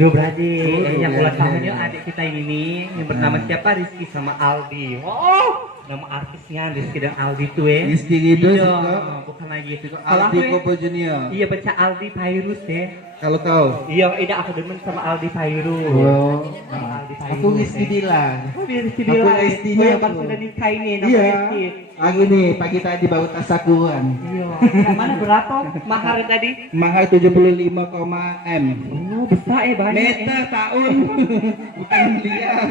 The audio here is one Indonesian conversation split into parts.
Duh berarti yang ulang tahunnya adik kita ini yang bernama siapa? Rizky sama Aldi. Oh, nama artisnya Rizky dan Aldi tuh ya. Rizky gitu iya, suka. bukan lagi itu. Aldi Kopo Junior. Iya baca Aldi Pairus ya. Kalau kau? Iya, ini aku demen sama Aldi Pairus. Oh, Sama Aldi Pairus. aku Rizky Dilan. Oh, dia Rizky Aku Dilan. Rizky-nya yang aku. baru sudah nikah ini nama Iya. Rizky. Aku nih pagi tadi baru tasakuran. Iya. Yang mana berapa mahar tadi? Mahal 75, M. Oh, besar banyak. Meter tahun. Bukan miliar.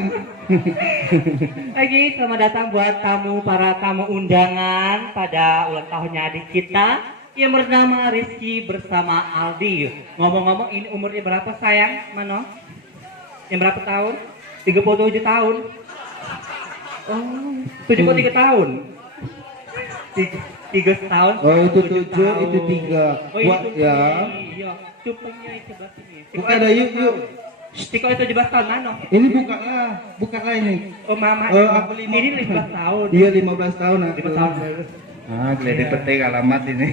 Lagi selamat datang buat tamu para tamu undangan pada ulang tahunnya adik kita yang bernama Rizky bersama Aldi. Ngomong-ngomong ini umurnya berapa sayang, Mano? Yang berapa tahun? 37 tahun. Oh, 73 tahun. 3 tahun. Oh itu 7, tahun. itu 3. Oh, Buat itu ya. Iya, cupengnya itu sebelah sini. Buka dah yuk yuk. Tiko itu 17 tahun Mano. Ini buka lah ini. Oh, Mama. Aku Ini 15 tahun. Iya 15 tahun aku. 15 tahun. Ah, geledek petik alamat ini.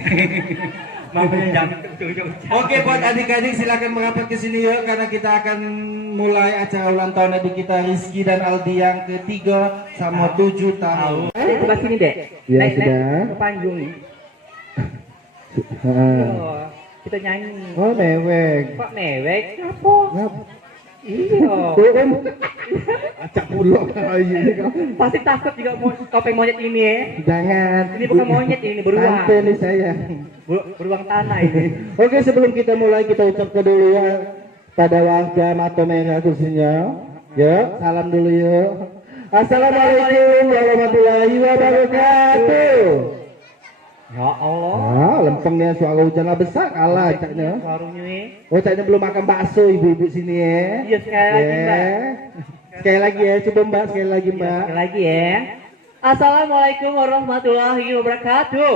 Mamanya jangan ketujuh. Oke, buat adik-adik silakan merapat ke sini yuk karena kita akan mulai acara ulang tahun adik kita Rizky dan Aldi yang ketiga sama 7 tahun. Sebelah sini deh. Ya, Naik sudah. ke panggung nih. Ah. Oh, kita nyanyi. Oh, mewek. Kok mewek? Apa? Iya. Acak pulau ini kau. Pasti takut juga mau topeng monyet ini ya. Jangan. Ini bukan monyet ini beruang. Santai nih saya. Beruang tanah ini. Oke, sebelum kita mulai kita ucapkan dulu ya pada warga Mato Merah khususnya. Yuk, salam dulu yuk. Assalamualaikum warahmatullahi wabarakatuh. Ya Allah. Ah, lempengnya suara hujan besar kalah caknya. Warungnya nih. Oh, caknya belum makan bakso ibu-ibu sini ya. Iya sekali lagi Mbak. Sekali lagi ya, coba Mbak, sekali lagi Mbak. Sekali lagi ya. Assalamualaikum warahmatullahi wabarakatuh.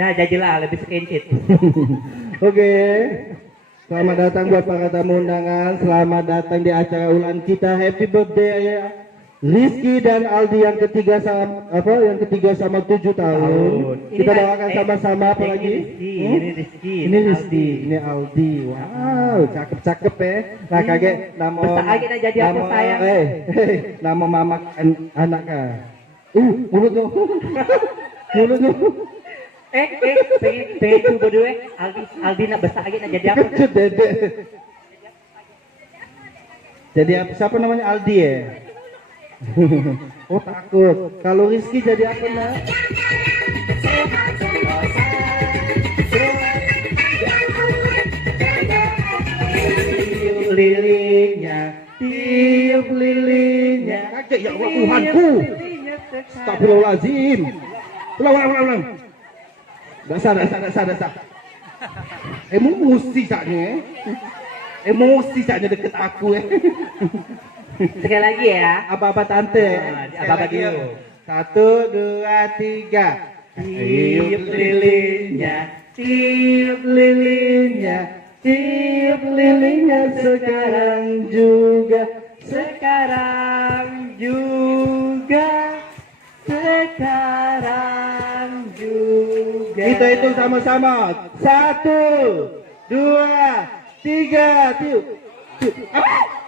Ya, jadilah lebih sekincit. Oke. Selamat datang buat para tamu undangan. Selamat datang di acara ulang kita. Happy birthday ya. Rizky dan Aldi yang ketiga sama 7 tahun. Kita doakan sama-sama apa lagi? Ini Rizky. Ini Rizky, ini Aldi. Wow, cakep-cakep ya. Nah, kaget nama Besar lagi nak jadi apa sayang? nama mama anak kah? Mulutnya. Mulutnya. pengen coba dulu Aldi nak besar lagi nak jadi apa? Kecut dede. Jadi apa? Siapa namanya Aldi ya? Oh takut. Kalau Rizky jadi apa nak? Tiup lilinnya, tiup lilinnya. Kaget ya Allah Tuhanku. Astagfirullahaladzim. Ulang. Dasar. Emosi saknya. Emosi saknya deket aku ya. Sekali lagi ya. Apa-apa tante? Apa-apa dulu. 1, 2, 3. Tiup lilinnya, tiup lilinnya, tiup lilinnya sekarang juga. Kita itu sama-sama. 1, 2, 3, tiup. Apa?